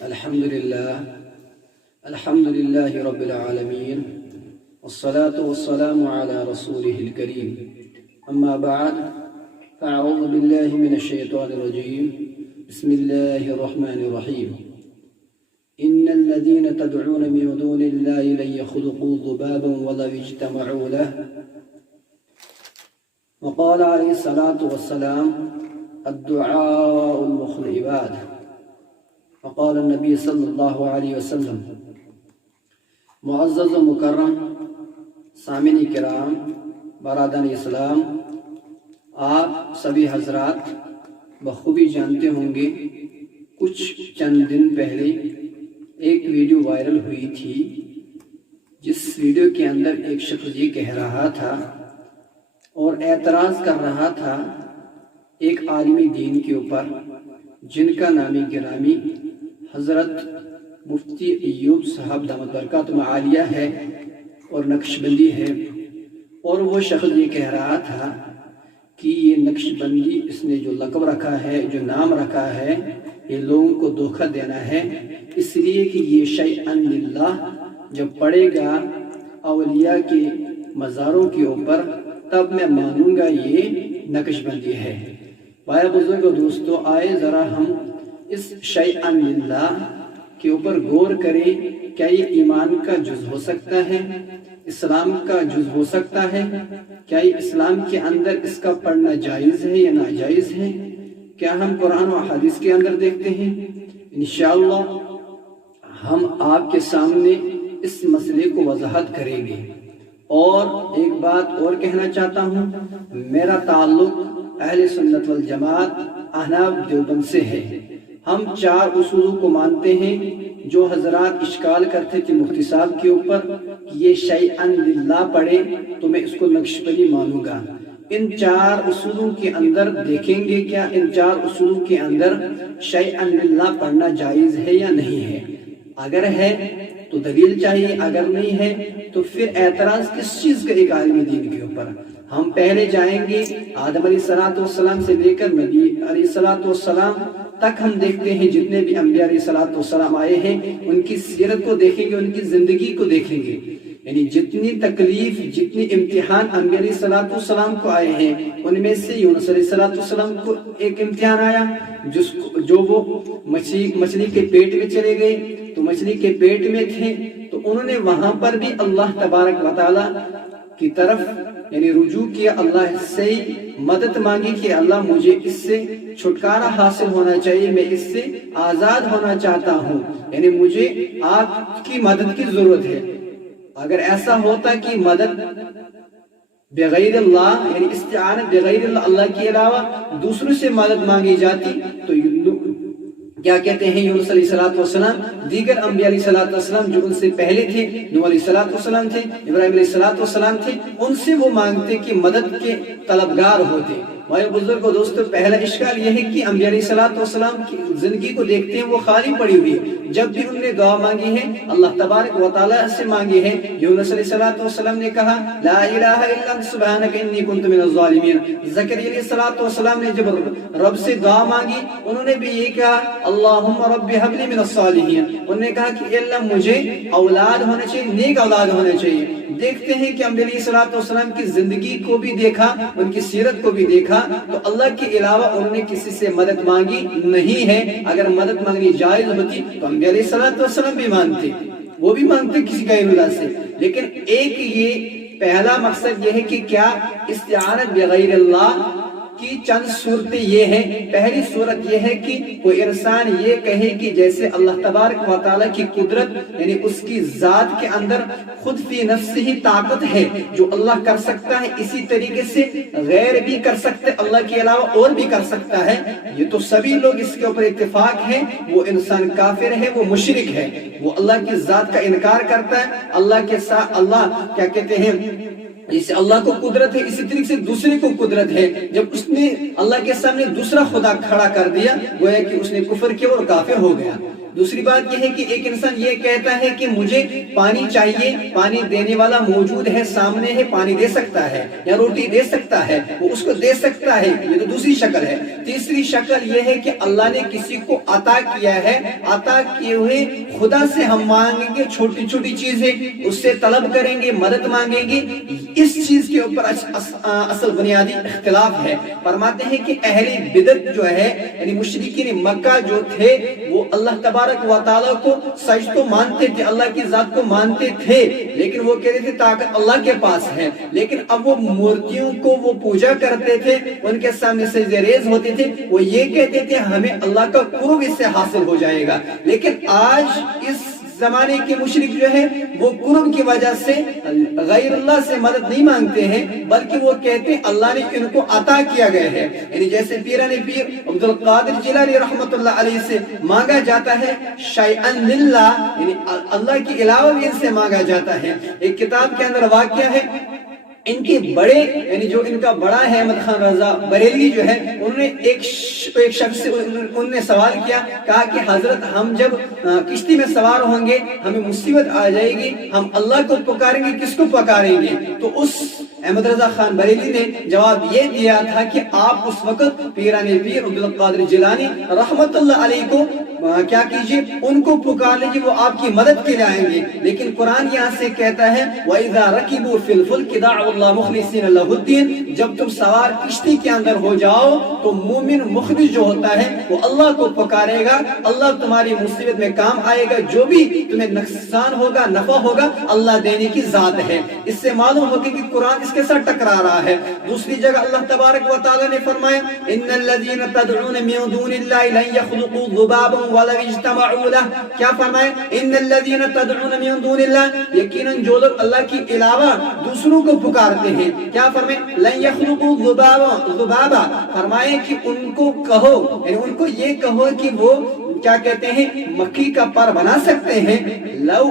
الحمد لله رب العالمين والصلاة والسلام على رسوله الكريم أما بعد فأعوذ بالله من الشيطان الرجيم بسم الله الرحمن الرحيم إن الذين تدعون من دون الله لن يخلقوا ذبابا ولو اجتمعوا له وقال عليه الصلاة والسلام الدعاء المخ العباد وقال النبی صلی اللہ علیہ وسلم۔ معزز و مکرم سامعین کرام، برادران اسلام، آپ سبھی حضرات بخوبی جانتے ہوں گے کچھ چند دن پہلے ایک ویڈیو وائرل ہوئی تھی جس ویڈیو کے اندر ایک شخص یہ کہہ رہا تھا اور اعتراض کر رہا تھا ایک عالم دین کے اوپر جن کا نامی گرامی حضرت مفتی ایوب صاحب دامت برکاتہ عالیہ ہے اور نقش بندی ہے، اور وہ شخص یہ کہہ رہا تھا کہ یہ نقش بندی اس نے جو لقب رکھا ہے، جو نام رکھا ہے، یہ لوگوں کو دھوکہ دینا ہے، اس لیے کہ یہ شیئن للہ جب پڑے گا اولیاء کے مزاروں کے اوپر تب میں مانوں گا یہ نقش بندی ہے۔ بھائی بزرگ و دوستو، آئے ذرا ہم اس شیئن للہ کے اوپر غور کریں، کیا یہ ایمان کا جز ہو سکتا ہے، اسلام کا جز ہو سکتا ہے؟ کیا یہ اسلام کے اندر اس کا پڑھنا جائز ہے یا ناجائز ہے؟ کیا ہم قرآن و حدیث کے اندر دیکھتے ہیں؟ انشاءاللہ ہم آپ کے سامنے اس مسئلے کو وضاحت کریں گے۔ اور ایک بات اور کہنا چاہتا ہوں، میرا تعلق اہل سنت والجماعت احناف دیوبند سے ہے۔ ہم 4 اصولوں کو مانتے ہیں جو حضرات اشکال کرتے تھے مفتی صاحب کے اوپر کہ یہ شیئن للہ پڑھے تو میں اس کو نقش بندی مانوں گا۔ ان 4 اصولوں کے اندر دیکھیں گے کیا ان 4 اصولوں کے اندر شیئن للہ پڑھنا جائز ہے یا نہیں ہے۔ اگر ہے تو دلیل چاہیے، اگر نہیں ہے تو پھر اعتراض کس چیز کا ایک عالم دین کے اوپر؟ ہم پہلے جائیں گے آدم علیہ السلام سے لے کر نبی علیہ السلام تک، ہم دیکھتے ہیں جتنے بھی انبیاء علیہ السلام آئے ہیں ان کی سیرت کو دیکھیں گے، ان کی زندگی کو دیکھیں گے، یعنی جتنی تکلیف، جتنی امتحان انبیاء علیہ السلام کو آئے ہیں، ان میں سے یونس علیہ السلام کو ایک امتحان آیا جو وہ مچھلی کے پیٹ میں چلے گئے، تو مچھلی کے پیٹ میں تھے تو انہوں نے وہاں پر بھی اللہ تبارک و تعالی کی طرف یعنی رجوع کیا، اللہ سے مدد مانگی کہ اللہ مجھے اس سے چھٹکارا حاصل ہونا چاہیے، میں اس سے آزاد ہونا چاہتا ہوں، یعنی مجھے آپ کی مدد کی ضرورت ہے۔ اگر ایسا ہوتا کہ مدد بغیر اللہ یعنی استعانت بغیر اللہ کے علاوہ دوسروں سے مدد مانگی جاتی تو کیا کہتے ہیں یونس علیہ السلام، دیگر انبیاء علیہ السلام جو ان سے پہلے تھے، نوح علیہ السلام تھے، ابراہیم علیہ السلام تھے، ان سے وہ مانگتے کہ مدد کے طلبگار ہوتے۔ بھائی بزرگ و دوستو، پہلا اشکال یہ ہے کہ انبیاء علیہ السلام کی زندگی کو دیکھتے ہیں وہ خالی پڑی ہوئی ہے، جب بھی انہوں نے دعا مانگی ہے اللہ تبارک و تعالیٰ سے مانگی ہے۔ یونس علیہ السلام نے کہا لا الہ الا انت سبحانک انی کنت من الظالمین۔ زکریا علیہ السلام نے جب رب سے دعا مانگی انہوں نے بھی یہ کہا اللہم رب حب لی من الصالحین، انہوں نے کہا کہ اللہ مجھے اولاد ہونا چاہیے، نیک اولاد ہونا چاہیے۔ دیکھتے ہیں کہ انبیاء علیہ السلام کی زندگی کو بھی دیکھا، ان کی سیرت کو بھی دیکھا تو اللہ کے علاوہ انہوں نے کسی سے مدد مانگی نہیں ہے۔ اگر مدد مانگنی جائز ہوتی تو انبیاء علیہ السلام بھی مانگتے، وہ بھی مانگتے کسی غیر اللہ سے۔ لیکن ایک یہ پہلا مقصد یہ ہے کہ کیا استعانت بغیر اللہ کی چند صورتیں یہ ہیں۔ پہلی صورت یہ ہے کہ کوئی انسان یہ کہے کہ جیسے اللہ تبارک و تعالیٰ کی قدرت یعنی اس کی ذات کے اندر خود فی نفس ہی طاقت ہے، جو اللہ کر سکتا ہے اسی طریقے سے غیر بھی کر سکتے، اللہ کے علاوہ اور بھی کر سکتا ہے۔ یہ تو سبھی لوگ اس کے اوپر اتفاق ہے، وہ انسان کافر ہے، وہ مشرک ہے، وہ اللہ کی ذات کا انکار کرتا ہے۔ اللہ کے ساتھ اللہ کیا کہتے ہیں، جیسے اللہ کو قدرت ہے اسی طریقے سے دوسرے کو قدرت ہے، جب اس نے اللہ کے سامنے دوسرا خدا کھڑا کر دیا گویا کہ اس نے کفر کیا اور کافر ہو گیا۔ دوسری بات یہ ہے کہ ایک انسان یہ کہتا ہے کہ مجھے پانی چاہیے، پانی دینے والا موجود ہے، سامنے ہے، پانی دے سکتا ہے یا روٹی دے سکتا ہے، وہ اس کو دے سکتا ہے، یہ تو دوسری شکل ہے۔ تیسری شکل یہ ہے کہ اللہ نے کسی کو عطا کیا ہے، عطا کیے ہوئے خدا سے ہم مانگیں گے چھوٹی چھوٹی چیزیں، اس سے طلب کریں گے، مدد مانگیں گے۔ اس چیز کے اوپر اصل بنیادی اختلاف ہے۔ فرماتے ہیں کہ اہل بدعت جو ہے یعنی مشرکین مکہ جو تھے وہ اللہ تبارک و تعالیٰ کو سچ تو مانتے تھے، اللہ کی ذات کو مانتے تھے، لیکن وہ کہتے تھے طاقت اللہ کے پاس ہے، لیکن اب وہ مورتیوں کو وہ پوجا کرتے تھے، ان کے سامنے سجدے ریز ہوتے تھے، وہ یہ کہتے تھے ہمیں اللہ کا قرب اس سے حاصل ہو جائے گا۔ لیکن آج اس زمانے کے مشرک جو ہے وہ قرب کی وجہ سے غیر اللہ سے مدد نہیں مانگتے ہیں، بلکہ وہ کہتے ہیں اللہ نے ان کو عطا کیا گیا ہے۔ یعنی جیسے پیران پیر عبد القادر جیلانی رحمت اللہ علیہ سے مانگا جاتا ہے شیئن للہ، یعنی اللہ کے علاوہ بھی ان سے مانگا جاتا ہے۔ ایک کتاب کے اندر واقعہ ہے، ان کے بڑے یعنی جو ان کا بڑا ہے احمد خان رضا بریلوی جو ہے، انہوں نے ایک شخص سے انہوں نے سوال کیا، کہا کہ حضرت ہم جب کشتی میں سوار ہوں گے ہمیں مصیبت آ جائے گی، ہم اللہ کو پکاریں گے، کس کو پکاریں گے؟ تو اس احمد رضا خان بریلوی نے جواب یہ دیا تھا کہ آپ اس وقت پیران پیر عبد القادر جیلانی رحمت اللہ علیہ کو کیا کیجئے، ان کو پکار لیجئے، وہ آپ کی مدد کے لیے آئیں گے۔ لیکن قرآن یہاں سے کہتا ہے وَإِذَا رَكِبُوا فِي الْفُلْكِ دَعَوُا اللَّهَ مُخْلِصِينَ لَهُ الدِّينَ، جب تم سوار کشتی کے اندر ہو جاؤ تو مومن مخلص جو ہوتا ہے وہ اللہ کو پکارے گا، اللہ تمہاری مصیبت میں کام آئے گا، جو بھی تمہیں نقصان ہوگا نفع ہوگا اللہ دینے کی ذات ہے۔ اس سے معلوم ہوگا کہ قرآن اس کے ساتھ ٹکرا رہا ہے۔ دوسری جگہ اللہ تبارک و تعالی نے فرمایا ان الذين تدعون من دون الله لن يخلقوا ذبابا ولو اجتمعوا له، کیا فرمایا؟ ان الذين تدعون من دون الله، یقیناً جو لوگ اللہ کے علاوہ دوسروں کو پکارتے ہیں، کیا فرمایا؟ لن يخلقوا ذبابا، فرمایا کہ ان کو کہو، یعنی ان کو یہ کہو کہ وہ کیا کہتے ہیں مکھی کا پر بنا سکتے ہیں، لو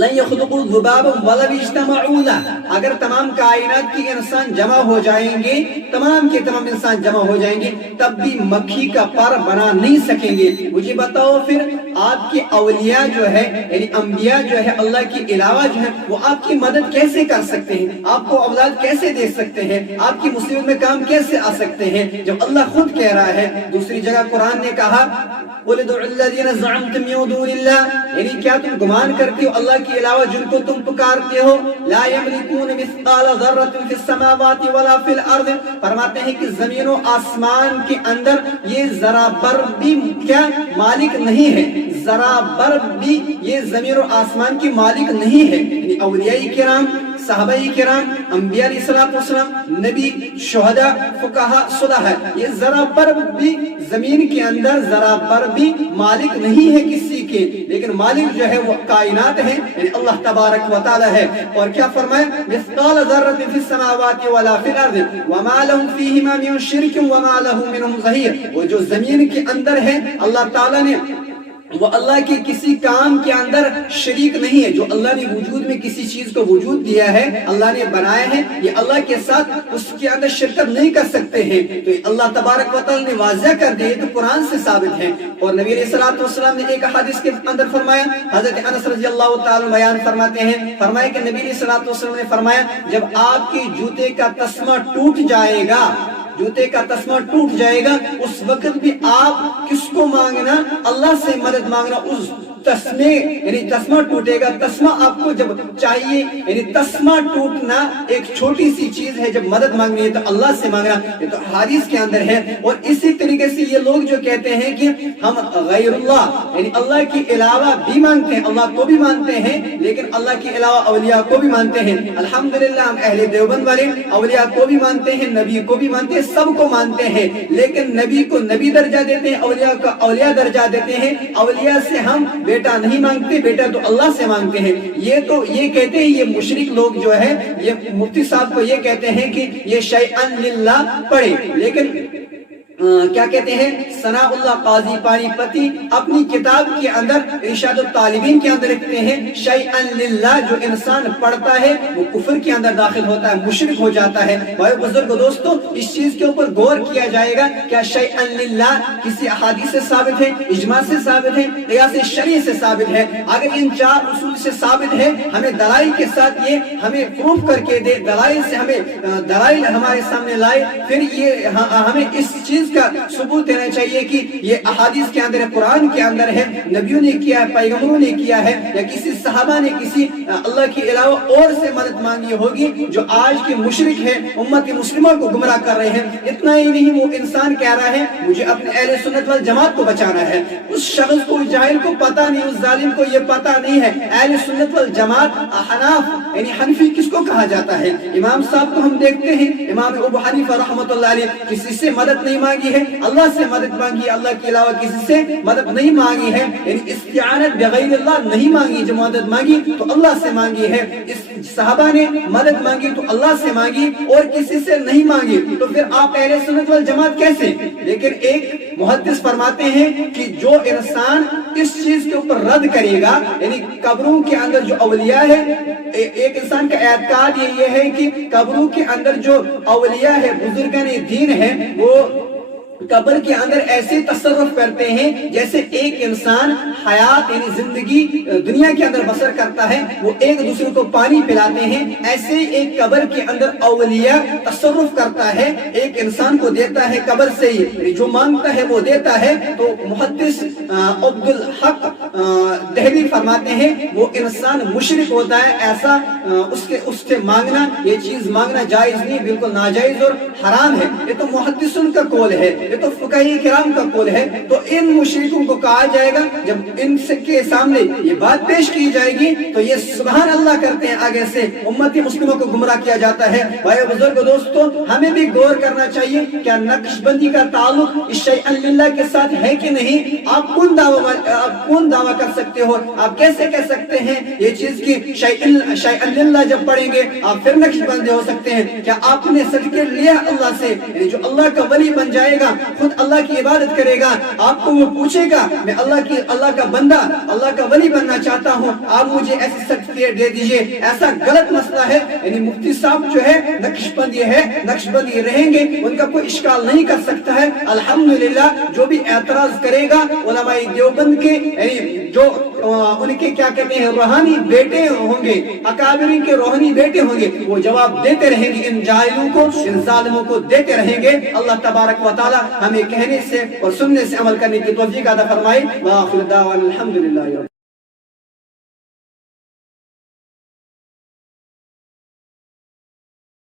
لن يخلقوا ذبابا ولو اجتمعوا له، اگر تمام کائنات کے انسان جمع ہو جائیں گے، تمام کے تمام انسان جمع ہو جائیں گے، تب بھی مکھی کا پر بنا نہیں سکیں گے۔ مجھے بتاؤ پھر آپ کے اولیاء جو ہے یعنی انبیاء جو ہے اللہ کے علاوہ جو ہے وہ آپ کی مدد کیسے کر سکتے ہیں، آپ کو اولاد کیسے دے سکتے ہیں، آپ کی مصیبت میں کام کیسے آ سکتے ہیں، جب اللہ خود کہہ رہا ہے۔ دوسری جگہ قرآن نے کہا قُلِ ادْعُوا الَّذِينَ زَعَمْتُم مِّن دُونِ اللَّهِ، یعنی کیا تم گمان کرتے ہو اللہ کے علاوہ جن کو تم پکارتے ہو، لا يملكون مثقال ذرة في السماوات ولا في الارض، فرماتے ہیں کہ زمین و آسمان کے اندر یہ ذرا بر بھی کیا مالک نہیں ہے، ذرا بر بھی یہ زمین و آسمان کی مالک نہیں ہے۔ یعنی اولیاء کرام، صحابہ کرام، انبیاء علیہ السلام، نبی، شہداء، فقہاء، صلحاء، یہ ذرا پر بھی زمین کے اندر ذرا پر بھی مالک نہیں ہے کسی کے، لیکن مالک جو ہے وہ کائنات ہے، یعنی اللہ تبارک و تعالی ہے۔ اور کیا فرمایا؟ مثقال ذرۃ فی السماوات ولا فی الارض وما لهم فیہما من شرک وما له منهم ظہیر، وہ جو زمین کے اندر ہے اللہ تعالی نے وہ اللہ کے کسی کام کے اندر شریک نہیں ہے۔ جو اللہ نے وجود میں کسی چیز کو وجود دیا ہے، اللہ نے بنایا ہے، یہ اللہ کے ساتھ اس کے اندر شرکت نہیں کر سکتے ہیں۔ تو اللہ تبارک و تعالی نے واضح کر دیا، تو قرآن سے ثابت ہے۔ اور نبی علیہ الصلوۃ والسلام نے ایک حدیث کے اندر فرمایا، حضرت انس رضی اللہ تعالی بیان فرماتے ہیں، فرمایا کہ نبی علیہ الصلوۃ والسلام نے فرمایا جب آپ کے جوتے کا تسمہ ٹوٹ جائے گا، جوتے کا تسمہ ٹوٹ جائے گا، اس وقت بھی آپ کس کو مانگنا؟ اللہ سے مدد مانگنا۔ اس تسمے یعنی تسمہ ٹوٹے گا، تسمہ آپ کو جب چاہیے، یعنی تسمہ ٹوٹنا ایک چھوٹی سی چیز ہے، جب مدد مانگنی ہے تو اللہ سے مانگنا، یہ تو حدیث کے اندر ہے۔ اور اسی طریقے سے یہ لوگ جو کہتے ہیں کہ ہم غیر اللہ یعنی اللہ کے علاوہ بھی مانگتے ہیں، اللہ کو بھی مانتے ہیں، لیکن اللہ کے علاوہ اولیاء کو بھی مانتے ہیں۔ الحمدللہ ہم اہل دیوبند والے اولیاء کو بھی مانتے ہیں، نبی کو بھی مانتے ہیں، سب کو مانتے ہیں، لیکن نبی کو نبی درجہ دیتے ہیں، اولیاء کو اولیاء درجہ دیتے ہیں۔ اولیاء سے ہم بیٹا نہیں مانگتے، بیٹا تو اللہ سے مانگتے ہیں۔ یہ کہتے ہیں یہ مشرک لوگ جو ہے، یہ مفتی صاحب کو یہ کہتے ہیں کہ یہ شیئن للہ پڑھے، لیکن کیا کہتے ہیں ثناءاللہ قاضی پانی پتی اپنی کتاب کے اندر ارشاد الطالبین کے اندر لکھتے ہیں شیئن للہ، جو انسان پڑھتا ہے وہ کفر کے اندر داخل ہوتا ہے، مشرک ہو جاتا ہے۔ بھائی بزرگ دوستو، اس چیز کے اوپر غور کیا جائے گا، کیا شیئن للہ کسی احادیث سے ثابت ہے، اجماع سے ثابت ہے، قیاس شرعی سے ثابت ہے؟ اگر ان چار اصول سے ثابت ہے، ہمیں دلائل کے ساتھ یہ ہمیں پروف کر کے دے، دلائل سے ہمیں دلائل ہمارے سامنے لائے، پھر یہ ہمیں اس چیز کا ثبوت دینا چاہیے کہ یہ احادیث کے اندر ہے، قرآن کے اندر ہے، نبیوں نے کیا ہے، پیغمبروں نے کیا ہے، یا کسی صحابہ نے کسی اللہ کے علاوہ اور سے مدد مانگی ہوگی جو آج کے مشرک ہے، امت مسلمہ کو گمراہ کر رہے ہیں۔ اتنا ہی نہیں، وہ انسان کہہ رہا ہے مجھے اپنے اہل سنت والجماعت کو بچانا ہے۔ اس شخص کو، جاہل کو پتہ نہیں، اس ظالم کو یہ پتہ نہیں ہے اہل سنت والجماعت احناف یعنی حنفی کس کو کہا جاتا ہے۔ امام صاحب کو ہم دیکھتے ہیں، امام ابو حنیفہ رحمۃ اللہ علیہ کسی سے مدد نہیں مانگی ہے، اللہ سے مدد مانگی، اللہ کے علاوہ کسی سے مدد نہیں مانگی ہے، یعنی استعانت بغیر اللہ نہیں مانگی، جو مدد مانگی تو اللہ سے مانگی ہے۔ اس صحابہ نے مدد مانگی تو اللہ سے مانگی اور کسی سے نہیں مانگی، تو پھر آپ اہل سنت والجماعت کیسے؟ لیکن ایک محدث فرماتے ہیں کہ جو انسان اس چیز کے اوپر رد کرے گا، یعنی قبروں کے اندر جو اولیاء ہے، ایک انسان کا اعتقاد یہ ہے کہ قبروں کے اندر جو اولیاء ہے، بزرگان دین ہے، وہ قبر کے اندر ایسے تصرف کرتے ہیں جیسے ایک انسان حیات یعنی زندگی دنیا کے اندر بسر کرتا ہے، وہ ایک دوسرے کو پانی پلاتے ہیں، ایسے ایک قبر کے اندر اولیاء تصرف کرتا ہے، ایک انسان کو دیتا ہے قبر سے ہی، جو مانگتا ہے وہ دیتا ہے۔ تو محدث عبدالحق دہلوی فرماتے ہیں وہ انسان مشرک ہوتا ہے، ایسا اس سے مانگنا، یہ چیز مانگنا جائز نہیں، بالکل ناجائز اور حرام ہے۔ یہ تو محدثوں کا قول ہے، یہ تو فقہاء کرام کا قول ہے۔ تو ان مشرکوں کو کہا جائے گا، جب ان کے سامنے یہ بات پیش کی جائے گی تو یہ سبحان اللہ کرتے ہیں، آگے سے امت مسلموں کو گمراہ کیا جاتا ہے۔ بھائی بزرگ دوستو، ہمیں بھی غور کرنا چاہیے، کیا نقش بندی کا تعلق اس شیئن للہ کے ساتھ ہے کہ نہیں؟ آپ کون دعویٰ کر سکتے ہو؟ آپ کیسے کہہ سکتے ہیں یہ چیز کی شیئن للہ جب پڑھیں گے آپ پھر نقش بندی ہو سکتے ہیں؟ کیا آپ نے سرٹیفکیٹ لیا اللہ سے؟ یعنی جو اللہ کا ولی بن جائے گا، خود اللہ کی عبادت کرے گا، آپ کو وہ پوچھے گا میں اللہ کا بندہ، اللہ کا ولی بننا چاہتا ہوں، آپ مجھے ایسی سرٹیفکیٹ دے دیجئے۔ ایسا غلط مسئلہ ہے، یعنی مفتی صاحب جو ہے نقش بندی رہیں گے، ان کا کوئی اشکال نہیں کر سکتا ہے۔ الحمدللہ جو بھی اعتراض کرے گا علماء دیوبند کے، یعنی جو ان کے کیا کہتے ہیں روحانی بیٹے ہوں گے، اکابرین کے روحانی بیٹے ہوں گے، وہ جواب دیتے رہیں گے، ان جاہلوں کو، ان ظالموں کو دیتے رہیں گے۔ اللہ تبارک و تعالی ہمیں کہنے سے اور سننے سے عمل کرنے کی توفیق عطا فرمائے۔ وآخر دعوانا الحمدللہ۔